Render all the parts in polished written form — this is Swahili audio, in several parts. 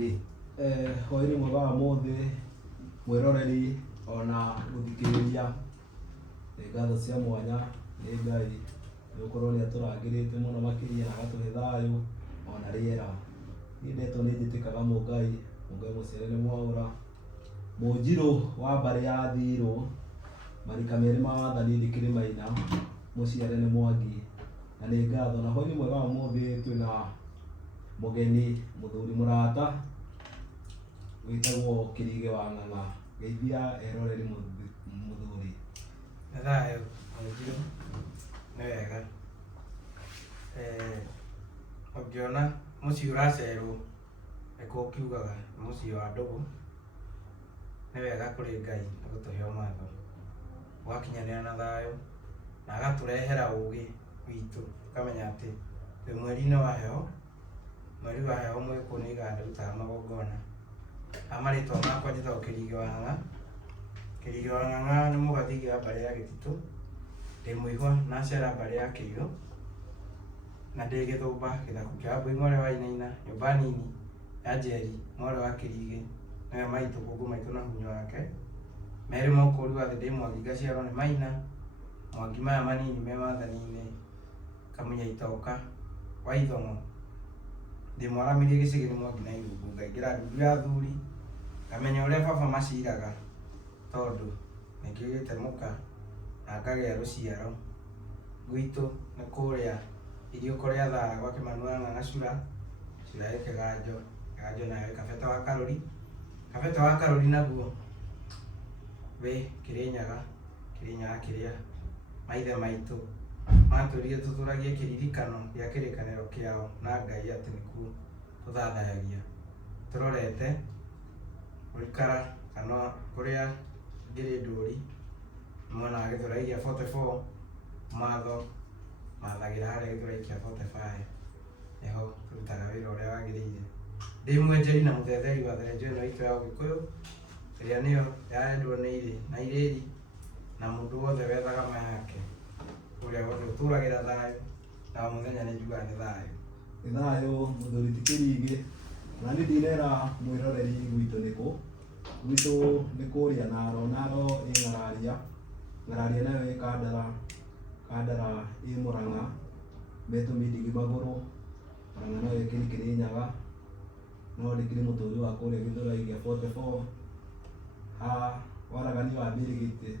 Hwaĩ-inĩ mwega wa mũthĩ mwĩroreri ona gũthikĩrĩria, nĩ ngatho cia mwanya nĩ Ngai nĩ gũkorwo nĩ atũrangĩrĩte mũno makĩria na agatũhe thayũ ona rĩera. Niĩ ndetwo nĩ njĩtĩkaga Mũngai Mũciare nĩ Mwaũra, Mũnjirũ wa mbarĩ ya Thirũ, marika merĩ ma wathani ndĩkĩrĩ Maina, Mũciare nĩ Mwangi, na nĩ ngatho. Na hwaĩ-inĩ mwega wa mũthĩ twĩna mũgeni mũthuri mũrata wĩtagwo Kĩrigĩ wa Ng'ang'a. Geithia eroreri mũthuri. Nĩ thayũ Mũnjirũ, nĩ wega. Ũngĩona mũciĩ ũracerwo nĩkuo ũkiugaga nĩ mũciĩ wa ndũgũ. Nĩ wega kũrĩ Ngai nĩ gũtũhe ũmatho, ũgakinyanĩra na thayũ na agatũrehera ũgĩ witũ, ũkamenya atĩ twĩ mweri-inĩ wa heho. Mweri wa heho Mũgĩkũyũ nĩ iganda rutaga magongona. Marĩtwa makwa njĩtagwo Kĩrigĩ wa Ng'ang'a. Kĩrigĩ wa Ng'ang'a nĩ mũgathigi wa mbarĩ ya Gĩtitũ, ndĩ Mũihwa na cera mbarĩ ya Kĩirũ, na ndĩ Gĩthũmba gĩthaku kĩa Wambũi mwarĩ wa Inaina, nyũmba nini ya Njeri mwarĩ wa Kĩrigĩ, nĩwe maitũ kũngũ maitũ na hunyũ wake. Merĩ Mũkũri wa thĩ ndĩ Mwangi ngaciarwo nĩ Maina, Mwangi maya manini me wathani-inĩ, Kamunya Itoka wa Ithong'o, ndĩ mwaramirie gĩcigĩ nĩ Mwangi na Irungu, ngaingĩra ndundu ya athuri ngamenya ũrĩa baba maciraga, tondũ nĩngĩũgĩte mũka na ngagĩa rũciaro. Gwitũ nĩ kũrĩa Iriũko rĩa Thara gwa Kĩmani wa Ng'ang'a Cura, Cura ĩ Kĩganjo, Kĩganjo nayo ĩ Kabete wa Karũri, Kabete wa Karũri naguo wĩ Kĩrĩnyaga, Kĩrĩnyaga kĩrĩa maithe maitũ matwĩrire tũtũragie kĩririkano gĩa kĩrĩkanĩro kĩao na Ngai atĩ nĩkuo tũthathayagia. Tũrorete gũikara kana kũrĩa ngĩrĩ ndũri mwena wa Gĩthũrai gĩa 44, matho mathagĩra harĩa Gĩthũrai kĩa 45, nĩho tũrutaga wĩra ũrĩa wagĩrĩire. Ndĩ mwenjeri na mũthetheri wa thenjũ ĩno itũ ya Ũgĩkũyũ, ĩrĩa nĩyo yendwo nĩ irĩ na irĩri, na mũndũ wothe wethaga mayake, ũrĩa wothe ũtũragĩra thayũ, na o mũthenya nĩ njugaga nĩ thayũ. Nĩ thayũ mũthuri ti Kĩrigĩ, na niĩ ndinera mwĩroreri gwitũ nĩ kũ. Gwitũ nĩ kũrĩa Naro, Naro ĩ Ng'araria, Ng'araria nayo ĩ Kandara, Kandara ĩ Mũrang'a, Metũmindigi Magũrũ, Mũrang'a nayo ĩkĩrĩ Kĩrĩnyaga, no ndĩkĩrĩ mũtũũri wa kũrĩa Gĩthũrai gĩa 44, waragania wa Mbirigiti,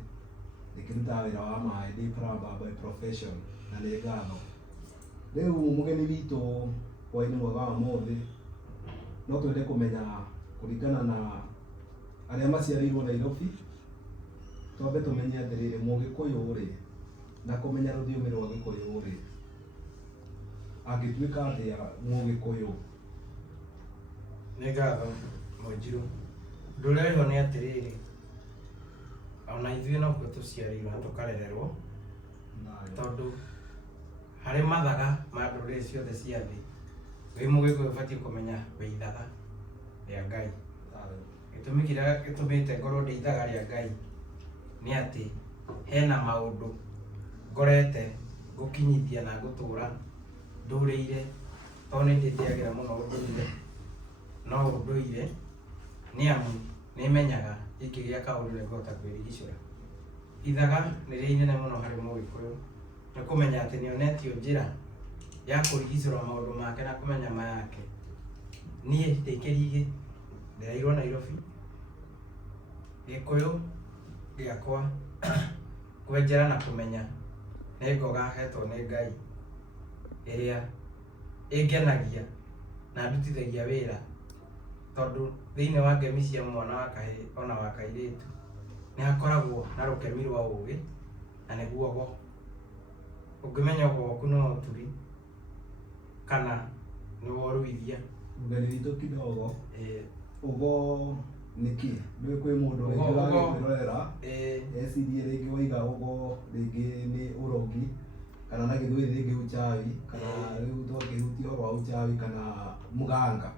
ndĩkĩrutaga wĩra wa maĩ, ndĩ plumber by profession, na nĩ ngatho. Rĩu mũgeni witũ hwaĩ-inĩ mwega wa mũthĩ, no twende kũmenya kũringana na arĩa maciarĩirwo Nairobi, twambe tũmenye atĩrĩrĩ, Mũgĩkũyũ rĩ, na kũmenya rũthiomi rwa Gĩkũyũ rĩ, angĩtuĩka atĩa Mũgĩkũyũ? Nĩ ngatho Mũnjirũ. Ũndũ ũrĩa wĩho nĩ atĩrĩrĩ, ona ithuĩ nokuo tũciarĩirwo na tũkarererwo, tondũ harĩ mathaga ma ndũrĩrĩ ciothe cia thĩ, wĩ Mũgĩkũyũ ũbatiĩ kũmenya wĩ ithaga rĩa Ngai. Gĩtũmi kĩrĩa gĩtũmĩte ngorwo ndĩ ithaga rĩa Ngai nĩ atĩ hena maũndũ ngorete ngũkinyithia na ngũtũra ndũrĩire, tondũ nĩ ndĩtĩagĩra mũno ũndũire. No ũndũire nĩ amu nĩ menyaga ingĩgĩa kaũndũ ngũhota kwĩrigicũra. Ithaga nĩrĩo inene mũno harĩ Mũgĩkũyũ, nĩ kũmenya atĩ nĩonetio njĩra ya kũrigicũra maũndũ make na kũmenya mayake. Niĩ ndĩ Kĩrigĩ, ndĩrairwo Nairobi, Gĩkũyũ gĩakwa kwenjera na kũmenya nĩ ngoga hetwo nĩ Ngai, ĩrĩa ĩngenagia na ndutithagia wĩra, tondũ thĩinĩ wa ngemi cia mwana wa kahĩĩ ona wa kairĩtu nĩ hakoragwo na rũkemi rwa ũgĩ, na nĩguo ũgo. Ũngĩmenya ũgo waku nĩ wa ũturi kana nĩ wa ũruithia. Mũgeni witũ kidogo, ũgo nĩ kĩ? Nĩ kwĩ mũndũ rĩngĩ ũragĩkwĩrorera ecirie rĩngĩ waiga ũgo rĩngĩ nĩ ũrogi, kana na Gĩthweri rĩngĩ uchawi, kana rĩu twakĩhutia ũhoro wa uchawi kana mũganga.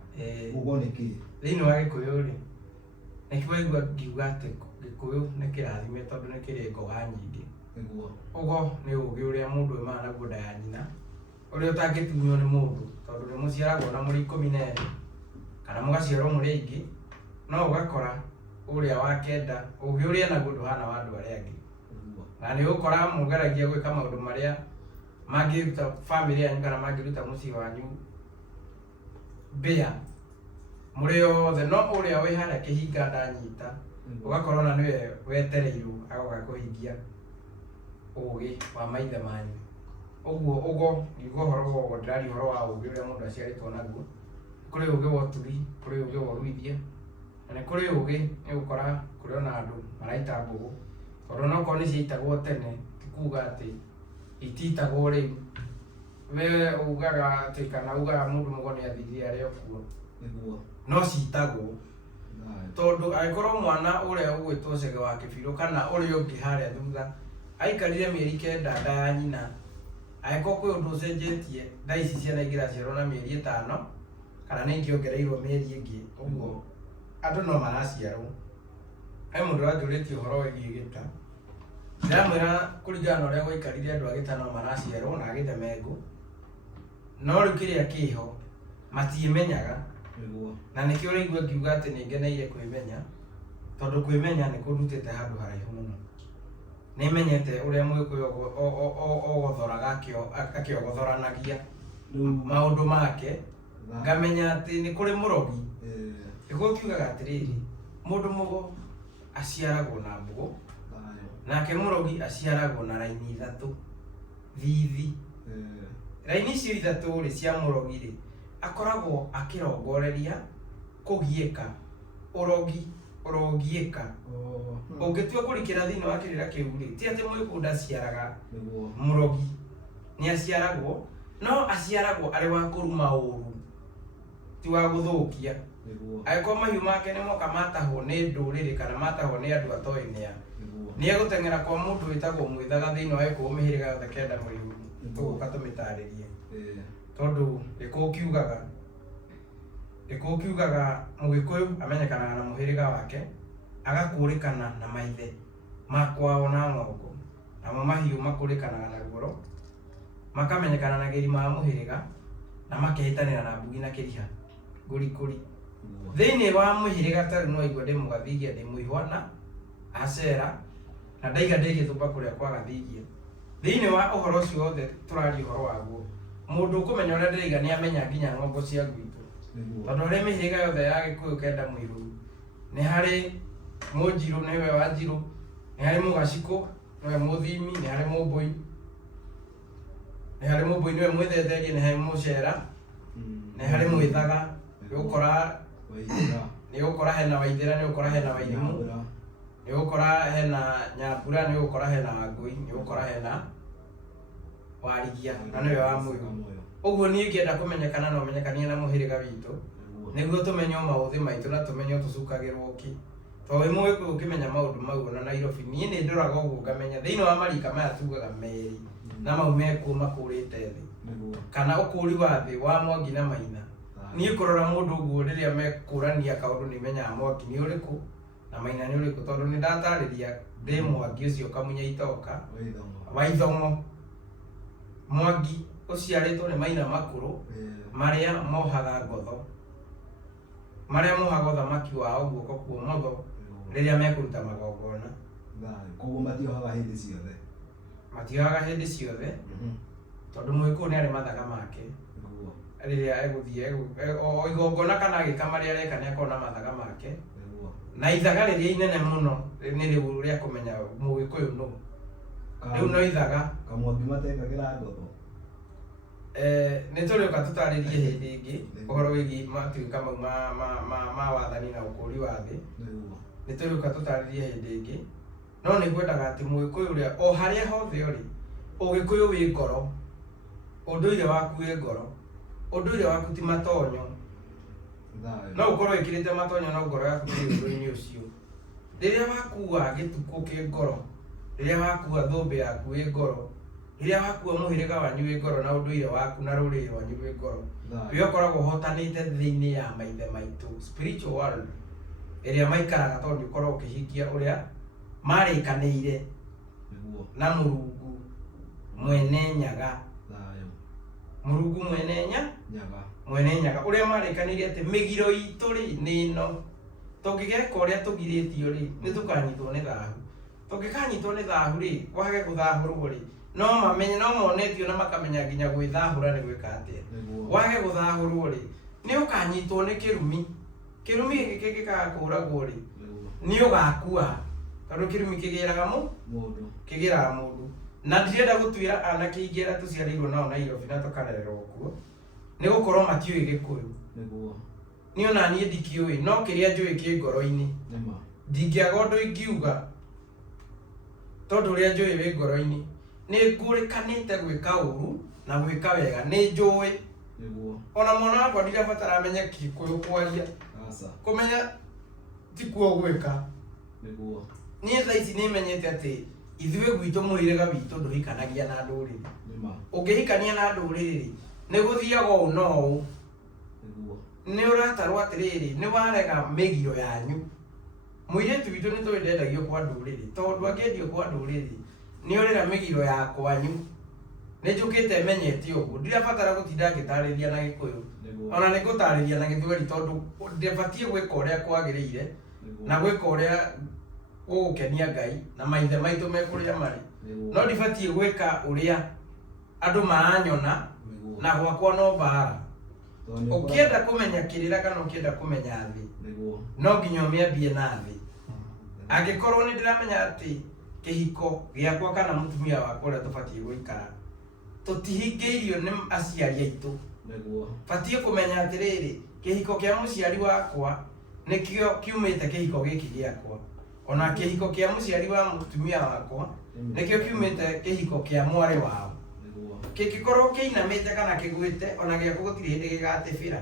Ũgo nĩ kĩ? Thĩinĩ wa Gĩkũyũ rĩ, nĩkĩo waigua ngiuga atĩ Gĩkũyũ nĩ kĩrathime tondũ nĩ kĩrĩ ngoga nyingĩ. Ũgo nĩ ũgĩ ũrĩa mũndũ oimaga naguo nda ya nyina, ũrĩa ũtangĩtunywo nĩ mũndũ, tondũ nĩ mũciaragwo na mũrĩ 12 kana mũgaciarwo mũrĩ aingĩ, no ũgakora ũrĩa wa kenda ũgĩ ũrĩa naguo ndũhana wa andũ arĩa angĩ, na nĩ ũgũkora mũgeragia gwĩka maũndũ marĩa mangĩruta bamĩrĩ yanyu kana mangĩruta mũciĩ wanyu mbĩa mũrĩ othe, no ũrĩa wĩ harĩa kĩhinga ndanyita ũgakorwo na nĩwe wetereirwo agoka kũhingia ũgĩ wa maithe manyu. Ũguo ũgo ngiuga ũhoro wa ũgo ndĩraria ũhoro wa ũgĩ ũrĩa mũndũ aciarĩtwo naguo. Kũrĩ ũgĩ wa ũtugi, kũrĩ ũgĩ wa ũruithia, na nĩ kũrĩ ũgĩ nĩ ũgũkora kũrĩ ona andũ maraita mbũgũ, tondũ onokorwo nĩ ciaitagwo tene ti kuga atĩ ititagwo rĩu. We ugaga atĩ kana ugaga mũndũ mũgo nĩ athirire arĩ o kuo, no citagwo tondũ angĩkorwo mwana ũrĩa ũgwĩtwo Chege wa Kĩbirũ kana ũrĩa ũngĩ harĩa thutha aikarire mĩeri kenda nda ya nyina, angĩkorwo kwĩ ũndũ ũcenjetie thaa ici ciana ingĩraciarwo na mĩeri 5 kana nĩ ingĩongereirwo mĩeri ĩngĩ, ũguo andũ no maraciarwo. He mũndũ ũranjũrĩtie ũhoro wĩgiĩ gĩta, ndĩramwĩra kũringana na ũrĩa gwaikarire andũ a gĩta no maraciarwo na gĩthemengu, no rĩu kĩrĩa kĩho matiĩmenyaga, na nĩkĩo ũraigua ngiuga atĩ nĩ ngeneire kwĩmenya, tondũ kwĩmenya nĩ kũndutĩte handũ haraihu mũno. Nĩmenyete ũrĩa Mũgĩkũyũ ogothoraga akĩogothoranagia maũndũ make, ngamenya atĩ nĩ kũrĩ mũrogi. Nĩguo kiugaga atĩrĩrĩ, mũndũ mũgo aciaragwo na mbũgũ, nake mũrogi aciaragwo na raini 3 thithi. Raini icio 3 rĩ cia mũrogi rĩ akoragwo akĩrongoreria kũgiĩka ũrogi, ũrogiĩka. Ũngĩtua kũrikĩra thĩinĩ wa kĩrĩra kĩu rĩ, ti atĩ Mũgĩkũyũ ndaciaraga mũrogi, nĩ aciaragwo, no aciaragwo arĩ wa kũruma ũru, ti wa gũthũkia. Angĩkorwo mahiũ make nĩ moka matahwo nĩ ndũrĩrĩ kana matahwo nĩ andũ atoĩ nĩa, nĩ egũteng'era kwa mũndũ wĩtagwo Mwĩthaga thĩinĩ wa Gĩkũyũ mĩhĩrĩga yothe kenda mũihũru, tũgũka tũmĩtarĩrie. Tondũ Gĩkũyũ kiugaga Mũgĩkũyũ amenyekanaga na mũhĩrĩga wake, agakũrĩkana na maithe makwao na ng'ongo, namo mahiũ makũrĩkanaga na ruoro, makamenyekana na gĩrima wa mũhĩrĩga, na makehĩtanĩra na mbugi na kĩriha ngũrikũri. Thĩinĩ wa mũhĩrĩga tarĩ no aigua ndĩ Mũgathigia ndĩ Mũihwa na Acera, na ndaiga ndĩ Gĩthũmba kũrĩa kwa Gathigia. Thĩinĩ wa ũhoro ũcio wothe tũraria ũhoro waguo, mũndũ ũkũmenya ũrĩa ndĩraiga nĩ amenya nginya ng'ongo cia gwitũ, tondũ harĩ mĩhĩrĩga yothe ya Gĩkũyũ kenda mũihũru nĩ harĩ Mũnjirũ nĩwe Wanjirũ, nĩ harĩ Mũgacikũ nĩwe Mũthimi, nĩ harĩ Mũmbũi, nĩwe Mwĩthetherie, nĩ harĩ Mũcera, nĩ harĩ Mwĩthaga, nĩ ũgũkora hena Waithĩra, nĩ ũgũkora hena Wairimũ, nĩ ũgũkora hena Nyambura, nĩ ũgũkora hena Wangũi, nĩ ũgũkora hena Warigia na nĩwe wa Mũirũ. Ũguo niĩ ngĩenda kũmenyekana na ũmenyekanie na mũhĩrĩga witũ, nĩguo tũmenye maũthĩ maitũ na tũmenye tũcukagĩrwo ki. Tondũ wĩ Mũgĩkũyũ ũkĩmenya maũndũ mau na Nairobi, niĩ nĩ ndoraga ũguo ngamenya thĩinĩ wa marika maya tugaga merĩ na mau mekuo makũrĩte thĩ, kana ũkũri wa thĩ wa Mwangi na Maina. Niĩ kũrora mũndũ ũguo rĩrĩa mekũrania kaũndũ nĩ menyaga Mwangi nĩ ũrĩkũ na Maina nĩ ũrĩkũ, tondũ nĩ ndatarĩria ndĩ Mwangi ũcio Kamunya Itoka wa Ithong'o. Mwangi ũciarĩtwo nĩ maina makũrũ marĩa mohaga ngotho, marĩa mohaga ũthamaki wao guoko kwa ũmotho rĩrĩa mekũruta magongona. Koguo matiohaga hĩndĩ ciothe, matiohaga hĩndĩ ciothe, tondũ Mũgĩkũyũ nĩ arĩ mathaga make rĩrĩa egũthiĩ o igongona kana agĩka marĩa areka nĩ akorwo na mathaga make, na ithaga rĩrĩa inene mũno nĩ rĩu rĩa kũmenya Mũgĩkũyũ nũ. Rĩu no ithaga Kamwangi matekagĩra ngotho. Nĩ tũrĩũka tũtarĩrie hĩndĩ ĩngĩ ũhoro wĩgiĩ matuĩka mau ma wathani na ũkũri wa thĩ, nĩ tũrĩũka tũtarĩrie hĩndĩ ĩngĩ, no nĩ ngwendaga atĩ Mũgĩkũyũ ũrĩa o harĩa hothe ũrĩ, Ũgĩkũyũ wĩ ngoro, ũndũire waku wĩ ngoro, ũndũire waku ti matonyo. No ũkorwo wĩkĩrĩte matonyo no ngoro yaku ndĩrĩ ũndũ-inĩ ũcio. Rĩrĩa wakua gĩtukũ kĩ ngoro, rĩrĩa wakua thũmbĩ yaku wĩ ngoro, rĩrĩa wakua mũhĩrĩga wanyu wĩ ngoro na ũndũire waku na rũrĩrĩ rwanyu wĩ ngoro, rĩrĩa ũkoragwo ũhotanĩte thĩinĩ ya maithe maitũ spiritual world ĩrĩa maikaraga, tondũ nĩ ũkoragwo ũkĩhingia ũrĩa marĩkanĩire na Mũrungu Mwene Nyaga Mũrungu mwene nyaga ũrĩa marĩkanĩire atĩ mĩgiro itũ rĩ nĩ ĩno, tũngĩgeka ũrĩa tũgirĩtio rĩ nĩ tũkanyitwo nĩ thahu, tũngĩkanyitwo nĩ thahu rĩ wage gũthahũrwo rĩ no mamenye no monetio na makamenya nginya gwĩthahũra nĩ gwĩka atĩa. Wage gũthahũrwo rĩ nĩ ũkanyitwo nĩ kĩrumi gĩkĩ kĩngĩkaga kũragwo rĩ nĩ ũgakua, tondũ kĩrumi kĩgĩraga mũndũ. Na ndirenda gũtuĩra anake aingĩ arĩa tũciarĩirwo nao Nairobi na tũkarererwo kuo nĩ gũkorwo matiũĩ Gĩkũyũ. Niĩ ona niĩ ndikĩũĩ, no kĩrĩa njũĩ kĩ ngoro-inĩ. Ndingĩaga ũndũ ingiuga tondũ ũrĩa njũĩ wĩ ngoro-inĩ. Nĩ ngũrĩkanĩte gwĩka ũru na gwĩka wega, nĩ njũĩ. Ona mwana wakwa ndirabatara amenye Gĩkũyũ kwaria, kũmenya ti kuo gwĩka. Niĩ thaa ici nĩmenyete atĩ ithuĩ gwitũ mũhĩrĩga witũ ndũhikanagia na ndũrĩrĩ. Ũngĩhikania na ndũrĩrĩ nĩ gũthiaga ũũ na ũũ. Nĩ ũratarwo atĩrĩrĩ nĩ warega mĩgiro yanyu. Mũirĩtu witũ nĩ tũĩ ndendagio kwa ndũrĩrĩ, tondũ angĩendio kwa ndũrĩrĩ nĩ ũrera mĩgiro ya kwanyu. Nĩ njũkĩte menyete ũguo, ndirabatara gũtinda ngĩtarĩria na Gĩkũyũ, ona nĩ ngũtarĩria na Gĩthweri tondũ ndibatiĩ gwĩka ũrĩa kwagĩrĩire na gwĩka ũrĩa gũgũkenia Ngai na maithe maitũ me kũrĩa marĩ. No ndibatiĩ gwĩka ũrĩa andũ maranyona na gwakwa no mbara. Ũkĩenda kũmenya kĩrĩra kana ũkĩenda kũmenya thĩ no nginya ũmĩambie na thĩ. Angĩkorwo nĩ ndĩramenya atĩ kĩhiko gĩakwa kana mũtumia wakwa ũrĩa tũbatiĩ gũikara tũtihingĩirio nĩ aciari aitũ, batiĩ kũmenya atĩrĩrĩ kĩhiko kĩa mũciari wakwa nĩkĩo kiumĩte kĩhiko gĩkĩ gĩakwa, ona kĩhiko kĩa mũciari wa mũtumia wakwa nĩkĩo kiumĩte kĩhiko kĩa mwarĩ wao. Kĩngĩkorwo kĩinamĩte kana kĩgwĩte ona gĩakwa gũtirĩ hĩndĩ gĩgatĩbĩra,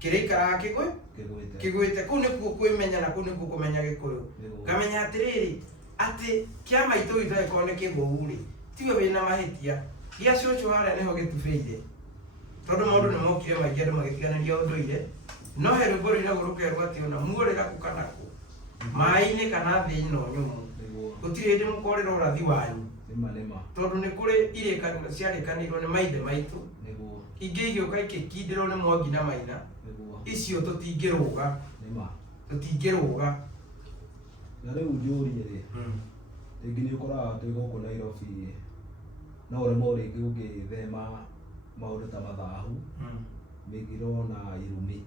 kĩrĩikaraga kĩgwĩte. Kũu nĩkuo kwĩmenya na kũu nĩkuo kũmenya Gĩkũyũ. Ngamenya atĩrĩrĩ atĩ kĩa maitũ witũ angĩkorwo nĩ kĩgũu rĩ tiwe wĩna mahĩtia, gĩa cũcũ harĩa nĩho gĩtubĩire, tondũ maũndũ nĩ mokire maingĩ andũ magĩtiganĩria ũndũire. No he rwĩmbo rũinagwo rũkerwo atĩ ona muorĩra kũ kana kũ, maĩ-inĩ kana thĩ ĩno nyũmũ, gũtirĩ hĩndĩ mũkorĩra ũrathi wanyu, tondũ nĩ kũrĩ irĩkanĩro ciarĩkanĩirwo nĩ maithe maitũ, ingĩ igĩũka ikĩkindĩrwo nĩ Mwangi na Maina, icio tũtingĩrũga. Na rĩu njũrie rĩ rĩngĩ nĩ ũkoraga twĩ gũkũ Nairobi no ũremwo rĩngĩ ũngĩthema maũndũ ta mathahu, mĩgiro na irumi.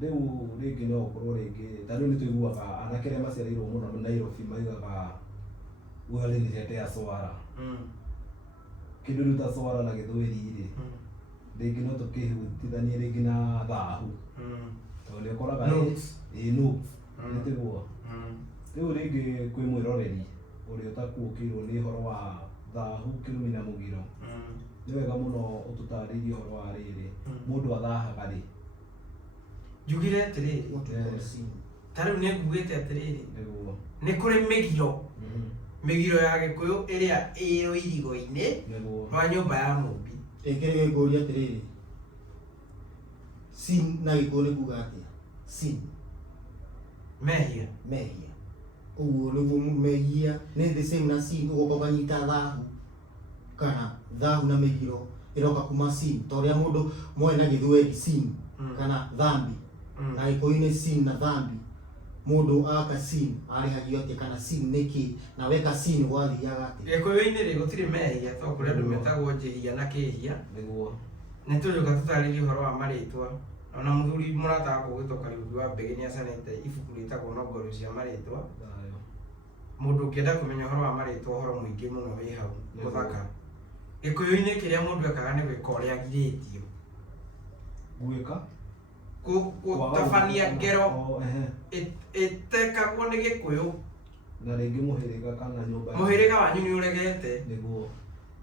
Rĩu rĩngĩ no ũkorwo rĩngĩ ta rĩu nĩ tũiguaga anake arĩa maciarĩirwo mũno Nairobi maugaga ũharĩrĩte ya swara. Kĩndũ rĩu ta swara na Gĩthweri rĩ rĩngĩ no tũkĩhutithanie rĩngĩ na thahu, tondũ nĩ ũkoraga nĩtiguo. Rĩu rĩngĩ kwĩ mwĩroreri ũrĩa ũtakuũkĩirwo nĩ ũhoro wa thahu, kĩrumi na mũgiro, nĩ wega mũno ũtũtarĩrie ũhoro wa rĩrĩ mũndũ athahaga rĩ. Njugire atĩrĩrĩ ta rĩu nĩ ngugĩte atĩrĩrĩ nĩ kũrĩ mĩgiro ya Gĩkũyũ ĩrĩa ĩ rũirigo-inĩ rwa nyũmba ya mũmbi. Ĩngĩ ngũria atĩrĩrĩ sin na Gĩkũyũ nĩ kuga atĩa? Sin mehia. Ũguo nĩguo mehia nĩ the same na sin, ũgoka ũkanyita thahu kana thahu na mĩgiro ĩroka kuma sin, ta ũrĩa mũndũ moĩ na Gĩthweri sin kana thambi, na Gĩkũyũ-inĩ sin na thambi. Mũndũ aka sin arĩhagio atĩa kana sin nĩkĩ, na weka sin gwathiaga atĩa? Gĩkũyũ-inĩ rĩ gũtirĩ mehia, to kũrĩ andũ metagwo njĩhia na kĩhia. Nĩ tũrĩũka tũtarĩrie ũhoro wa marĩtwa, ona mũthuri mũrata wakwa ũgwĩtwo Kariuki wa Mbĩgĩ nĩ acanĩte ibuku rĩtagwo Nongoro cia Marĩtwa. Mũndũ ũngĩenda kũmenya ũhoro wa marĩtwa ũhoro mũingĩ mũno wĩ hau mũthaka. Gĩkũyũ-inĩ kĩrĩa mũndũ ekaga nĩ gwĩka ũrĩa agirĩtio. Gũtabania ngero ĩtekagwo nĩ Gĩkũyũ. Na rĩngĩ mũhĩrĩga kana nyũmba mũhĩrĩga wanyu nĩ ũregete.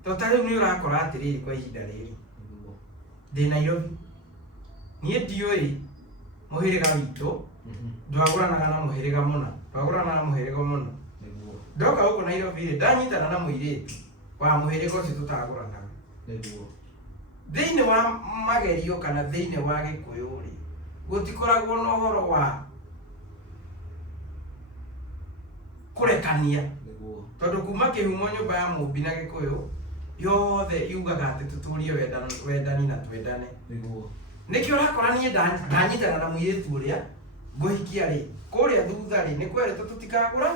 To ta rĩu nĩ ũrakora atĩrĩrĩ kwa ihinda rĩrĩ ndĩ Nairobi, niĩ ndiũĩ mũhĩrĩga witũ, ndwagũranaga na mũhĩrĩga mũna, ndwagũranaga na mũhĩrĩga mũna. Ndoka gũkũ Nairobi rĩ ndanyitana na mũirĩtu wa mũhĩrĩga ũcio tũtagũranaga. Thĩinĩ wa magerio kana thĩinĩ wa Gĩkũyũ rĩ gũtikoragwo na ũhoro wa kũrekania, tondũ kuma kĩhumo nyũmba ya mũmbi na Gĩkũyũ yothe yugaga atĩ tũtũrie wendani na twendane. Nĩkĩo ũrakora niĩ ndanyitana na mũirĩtu ũrĩa ngũhikia rĩ, kũrĩa thutha rĩ, nĩ kweretwo tũtikagũra.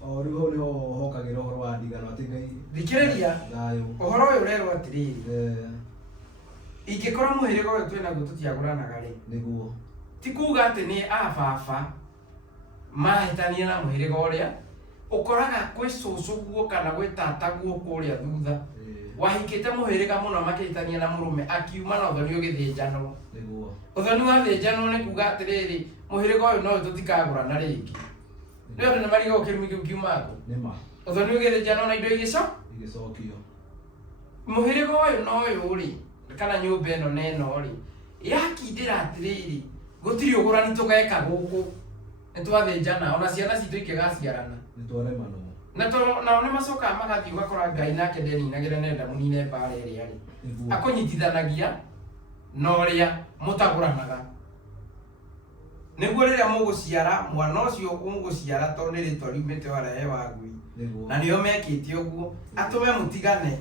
Rĩu hau nĩho hokagĩra ũhoro wa ndigano atĩ Ngai. Thikĩrĩria, ũhoro ũyũ ũrerwo atĩrĩrĩ, ingĩkorwo mũhĩrĩga ũyũ twĩnaguo tũtiagũranaga rĩ, nĩguo ti kuga atĩ nĩ baba mahĩtania na mũhĩrĩga ũrĩa, ũkoraga gwĩ cũcũ guo kana gwĩ tata guo kũrĩa thutha wahikĩte mũhĩrĩga mũno makĩhĩtania na mũrũme akiuma na ũthoni ũgĩthĩnjanwo. Ũthoni wathĩnjanwo nĩ kuga atĩrĩrĩ, mũhĩrĩga ũyũ no tũtikagũrana rĩngĩ. Nĩ andũ nĩ marigagwo kĩrumi kĩu kiuma kũ? Ũthoni ũgĩthĩnjanwo na indo igĩcokio. Mũhĩrĩga ũyũ na ũyũ rĩ, kana nyũmba ĩno na ĩno rĩ, yakindĩra atĩrĩrĩ, gũtirĩ ũgũrani tũgeka gũkũ, nĩ twathĩnjana, ona ciana citũ ikĩgaciarana. Nao nĩ macokaga magathiĩ ũgakora Ngai nake ndeninagĩra nenda mũnine mbara ĩrĩa rĩ, akũnyitithanagia na ũrĩa mũtagũranaga. Nĩguo rĩrĩa mũgũciara mwana ũcio mũgũciara tondũ nĩ rĩtwa riumĩte warahe wa ngui, na nĩo mekĩte ũguo, atũme mũtigane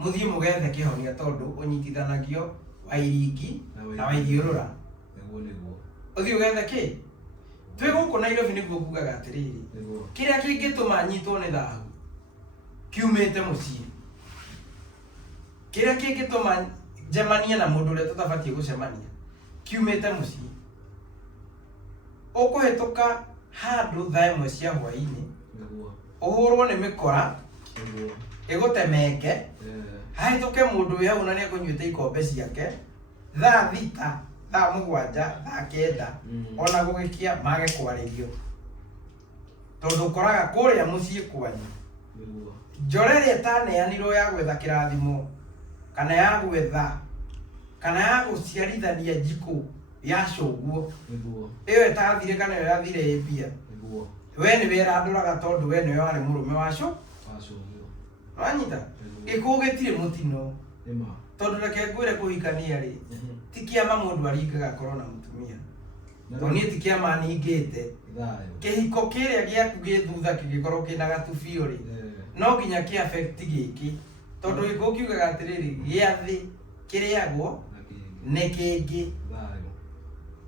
mũthiĩ mũgethe kĩhonia tondũ ũnyitithanagio Wairingi na Waithiũrũra. Ũthiĩ ũgethe kĩ? Twĩ gũkũ Nairobi nĩguo kugaga atĩrĩrĩ, kĩrĩa kĩngĩtũma nyitwo nĩ thaahu kiumĩte mũciĩ, kĩrĩa kĩngĩtũma njemanie na mũndũ ũrĩa tũtabatiĩ gũcemania kiumĩte mũciĩ. Ũkũhĩtũka handũ thaa ĩmwe cia hwaĩ-inĩ, ũhũrwo nĩ mĩkora ĩgũtemenge, hahĩtũke mũndũ wĩ hau na nĩ ekũnyuĩte ikombe ciake, thaa thita, thaa mũgwanja, thaa kenda, ona gũgĩkia mage kwarĩrio. Tondũ ũkoraga kũrĩa mũciĩ kwanyu njora ĩrĩa ĩtaneanirwo ya gwetha kĩrathimo kana ya gwetha kana ya gũciarithania njikũ ya cũguo, ĩyo ĩtathire kana ĩyo yathire mbia, we nĩwe ĩrandũraga tondũ we nĩwe warĩ mũrũme wa wanyita. Gĩkũũ gĩtirĩ mũtino, tondũ reke ngwĩre kũhikania rĩ, ti kĩama mũndũ aringaga akorwo na mũtumia, tondũ niĩ ti kĩama ningĩte. Kĩhiko kĩrĩa gĩaku gĩ thutha kĩngĩkorwo kĩna gatubio rĩ, no nginya kĩ affect gĩkĩ, tondũ gĩkũũ kiugaga atĩrĩrĩ, gĩathĩ kĩrĩagwo nĩ kĩngĩ.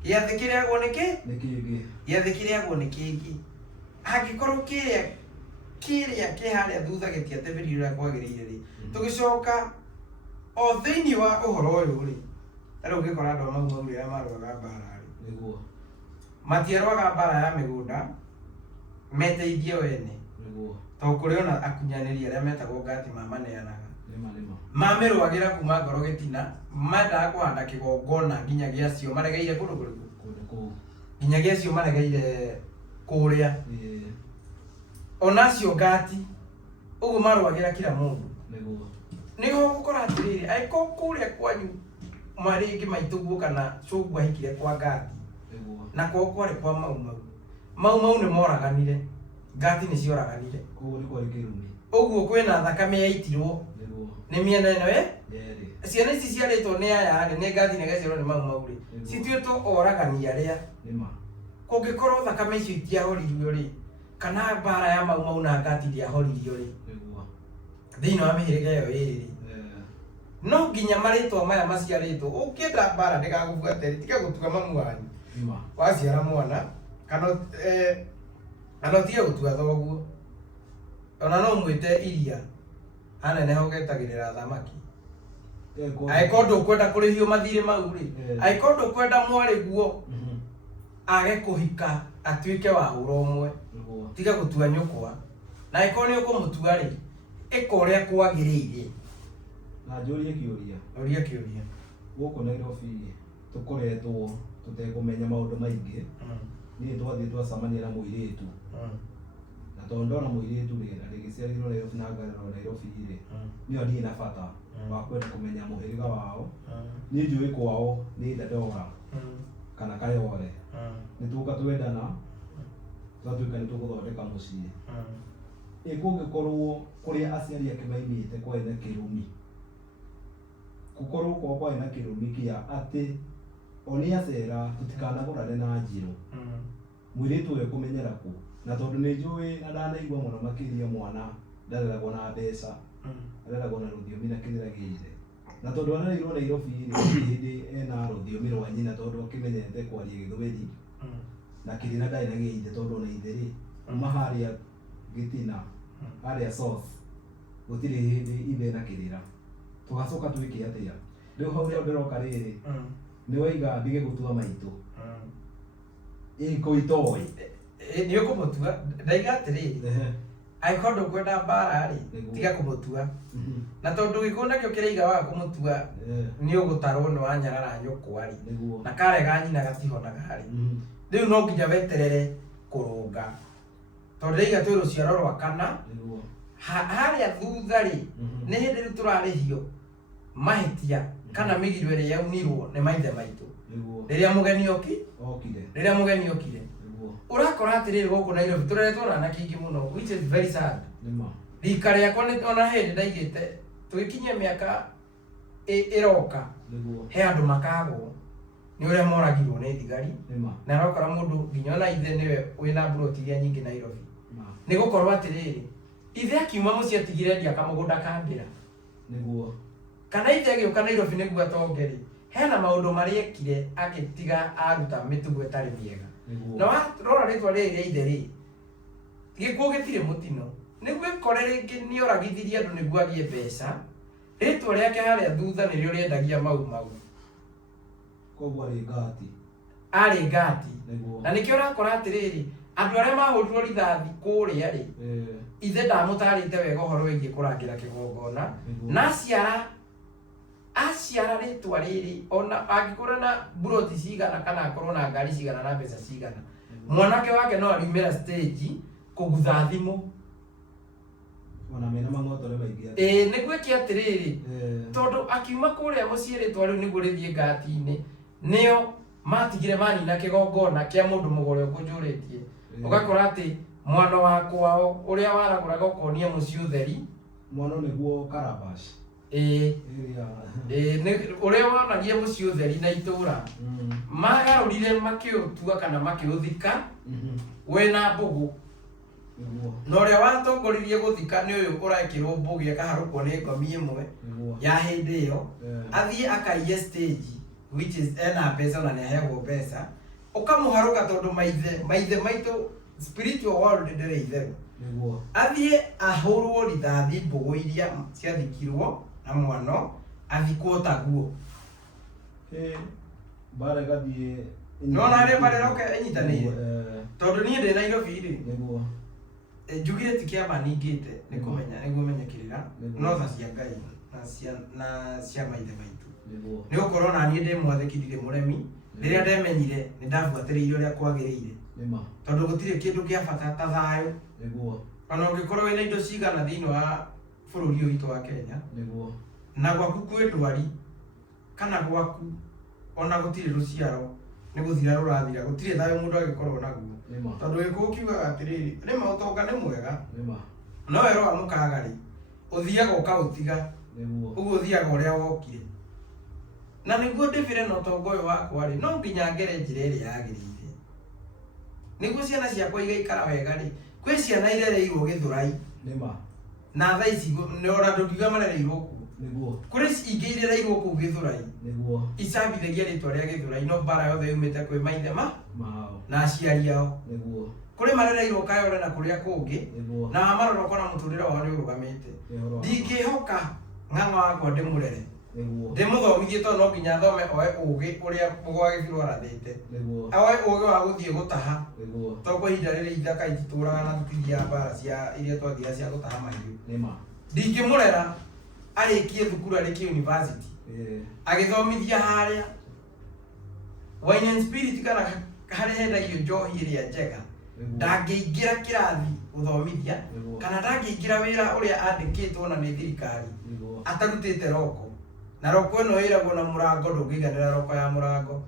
Gĩathĩ kĩrĩagwo nĩ kĩ? Gĩathĩ kĩrĩagwo nĩ kĩngĩ. Angĩkorwo kĩrĩa kĩ harĩa thutha gĩtiatebĩrire ũrĩa kwagĩrĩire rĩ, tũgĩcoka o thĩinĩ wa ũhoro ũyũ rĩ, ta rĩu ũngĩkora andũ mau rĩrĩa marũaga mbara rĩ, matiarũaga mbara ya mĩgũnda meteithie wene, tondũ kũrĩ ona akunyanĩri arĩa metagwo ngati mamaneanaga, mamĩrũagĩra kuma ngoro gĩtina, mendaga kũhanda kĩgongona nginya gĩacio maregeire kũndũ kũrĩkũ, nginya gĩacio maregeire kũrĩa, onacio ngati ũguo marũagĩra kila mũndũ. Nĩho gũkora atĩrĩrĩ, angĩkorwo kũrĩa kwanyu marĩngĩ maitũguo kana cũguo ahikire kwa ngati, na kwao kwarĩ kwa mau nĩ moraganire, ngati nĩ cioraganire, ũguo kwĩna thakame yaitirwo nĩ mĩena ĩno ciana ici ciarĩtwo nĩ aya nĩ ngati nĩ gaciarwo nĩ mau rĩ, cituĩtwo oragani arĩa. Kũngĩkorwo thakame icio itiahoririo rĩ, kana mbara ya mau na ngati ndiahoririo rĩ, thĩinĩ wa mĩhĩrĩga ĩyo ĩrĩ, no nginya marĩtwa maya maciarĩtwo, ũngĩenda mbara ndĩgagũbuate rĩ, tiga gũtua mamu wanyu waciara mwana, kana ũtige gũtua thoguo, ona no mwĩte iria haneneha ũgetagĩrĩra thamaki. Angĩkorwo ndũkwenda kũrĩhio mathirĩ mau rĩ, angĩkorwo ndũkwenda mwarĩ guo age kũhika atuĩke wa hũra ũmwe, tiga gũtua nyũkwa, na angĩkorwo nĩ ũkũmũtua rĩ, ĩka ũrĩa kwagĩrĩire. Na njũrie kĩũria, gũkũ Nairobi tũkoretwo tũtekũmenya maũndũ maingĩ, niĩ twathiĩ twacemania na mũirĩtu, na tondũ ndona mũirĩtu rĩ, na ndĩgĩciarirwo Nairobi na ngarerwo Nairobi rĩ, niĩ ndirĩ na bata wa kwenda kũmenya mũhĩrĩga wao, niĩ njũĩ kwao nĩ Dandora kana Kayole, nĩtũka twendana twatuĩka nĩtũgũthondeka mũciĩ. Kũngĩkorwo kũrĩa aciari ake maimĩte kwarĩ na kĩrumi, gũkorwo kwao kwarĩ na kĩrumi kĩa atĩ onĩ acera tũtikanagũrane na njĩro, mũirĩtu ũyũ kũmenyera kũ, na tondũ nĩ njũĩ na ndanaigua mũno makĩria mwana ndareragwo na mbeca, areragwo na rũthiomi na kĩrĩra gĩire, na tondũ arereirwo Nairobi hindi ena rũthiomi rwa nyina tondũ akĩmenyete kwaria Gĩthweri na kĩrĩra ndarĩ na gĩithe tondũ ona ithe rĩ kuma harĩa Gĩtina harĩa source gũtirĩ hĩndĩ ithe na kĩrĩra, tũgacoka twĩke atĩa? Rĩu hau rĩo ndĩroka rĩrĩ nĩ waiga ndige gũtua maitũ ĩko itoĩ nĩ ũkũmũtua ndaiga atĩrĩrĩ angĩkorwo ndũkwenda mbara rĩ tiga kũmũtua na tondũ gĩkũyũ nakĩo kĩraiga wa kũmũtua nĩ ũgũtarwo nĩ wanyarara nyũkwa rĩ na karega nyina gatihonaga rĩ rĩu no nginya weterere kũrũnga tondũ ndaiga twĩ rũciaro rwa kana harĩa thutha rĩ nĩ hĩndĩ rĩu tũrarĩhio mahĩtia kana mĩgiro ĩrĩa yaunirwo nĩ maithe maitũ rĩrĩa mũgeni okire urakora atĩrĩrĩ gũkũ Nairobi tũreretwo na anake aingĩ mũno which is very sad. Rika rĩakwa ona hĩndĩ ndaigĩte tũgĩkinyia mĩaka ĩroka he andũ makagwo nĩ ũrĩa moragirwo nĩ thigari na arokora mũndũ nginya ona ithe nĩwe wĩna mburoti iria nyingĩ Nairobi nĩ gũkorwo atĩrĩrĩ ithe akiuma mũciĩ atigire endia kamũgũnda ka Ndĩra kana ithe agĩũka Nairobi nĩguo atonge rĩ hena maũndũ marĩa ekire agĩtiga aruta mĩtugo ĩtarĩ mĩega na warora rĩtwa rĩrĩ rĩa ithe rĩ gĩkuũ gĩtirĩ mũtino nĩguo ĩkore rĩngĩ nĩ oragithirie andũ nĩguo agĩe mbeca rĩtwa rĩake harĩa thutha nĩrĩo rĩendagia mau koguo arĩ ngati na nĩkĩo ũrakora atĩrĩrĩ andũ arĩa mahũrirwo rithathi kũrĩa rĩ ithe ndamũtarĩte wega ũhoro wĩgiĩ kũrangĩra kĩgongona na aciara rĩtwa rĩrĩ ona angĩkorwo na buroti cigana kana akorwo na ngari cigana na mbeca cigana mwanake wake no ariumĩra stage kũgutha thimũ ona mena mang'otore maingĩ nĩguo ĩke atĩrĩrĩ tondũ akiuma kũrĩa mũciĩ rĩtwa rĩu nĩguo rĩthiĩ ngati-inĩ nĩo matigire manina kĩgongona kĩa mũndũ mũgore ũkũnjũrĩtie ũgakora atĩ mwana wa kwao ũrĩa waragũraga ũkonia mũciĩ ũtheri mwana nĩguo Calabash ũrĩa wonagia mũciĩ ũtheri na itũra magarũrire makĩũtua kana makĩũthika wĩna mbũgũ na ũrĩa watongoririe gũthika nĩ ũyũ ũrekĩrwo mbũgĩ akaharũkwo nĩ ngomi ĩmwe ya hĩndĩ ĩyo athiĩ akaiye stage which is ena mbeca na nĩaheagwo mbeca ũkamũharũka tondũ maithe maitũ spiritual world ndĩrĩ itherũ athiĩ ahũrwo rithathi mbũgũ iria ciathikirwo na mwano athikwo taguo bara gathiĩ no na harĩa bara ĩroka ĩnyitanĩire tondũ niĩ ndĩ Nairobi rĩ njugire ti kĩama ningĩte nĩ kũmenya nĩguo menye kĩrĩra no tha cia Ngai na cia maithe maitũ nĩ gũkorwo na niĩ ndĩ mwathĩki ndirĩ mũremi rĩrĩa ndemenyire nĩ ndabuatĩrĩire ũrĩa kwagĩrĩire tondũ gũtirĩ kĩndũ kĩa bata ta thayũ ona ũngĩkorwo wĩna indo cigana thĩinĩ wa bũrũri ũyũ witũ wa Kenya na gwaku kwĩ ndwari kana gwaku ona gũtirĩ rũciaro nĩ gũthira rũrathira gũtirĩ thayũ mũndũ agĩkorwo naguo tondũ gĩkũũ kiugaga atĩrĩrĩ rĩma ũtonga nĩ mwega no wero wa mũkaga rĩ ũthiaga ũkaũtiga ũguo ũthiaga ũrĩa wokire na nĩguo ndĩbĩre na ũtonga ũyũ wakwa rĩ no nginya ngere njĩra ĩrĩa yagĩrĩire nĩguo ciana ciakwa igaikara wega rĩ kwĩ ciana irereirwo Gĩthũrai na thaa ici ona ndũngiuga marereirwo kuo kũrĩ ingĩ irereirwo kũu Gĩthũrai icambithagia rĩtwa rĩa Gĩthũrai no mbara yothe yumĩte kwĩ maithe na aciari ao kũrĩ marereirwo Kayole na kũrĩa kũngĩ na wamarora ũkona mũtũrĩre wao nĩ ũrũgamĩte ndingĩhoka ng'ang'a wakwa ndĩmũrere ndĩmũthomithie tondũ no nginya thome oe ũgĩ ũrĩa mũgwa Gĩbirũ arathĩte oe ũgĩ wa gũthiĩ gũtaha tondũ kwa ihinda rĩrĩ ithaka ititũraga na tũtithiaga mbara cia iria twathiaga cia gũtaha mahiũ ndingĩmũrera arĩkie thukuru arĩkie university agĩthomithia harĩa wine and spirit kana harĩa hendagio njohi ĩrĩa njega ndangĩingĩra kĩrathi gũthomithia kana ndangĩingĩra wĩra ũrĩa andĩkĩtwo na nĩ thirikari atarutĩte roko na roko ĩno ĩragwo na mũrango ndũngĩiganĩra roko ya mũrango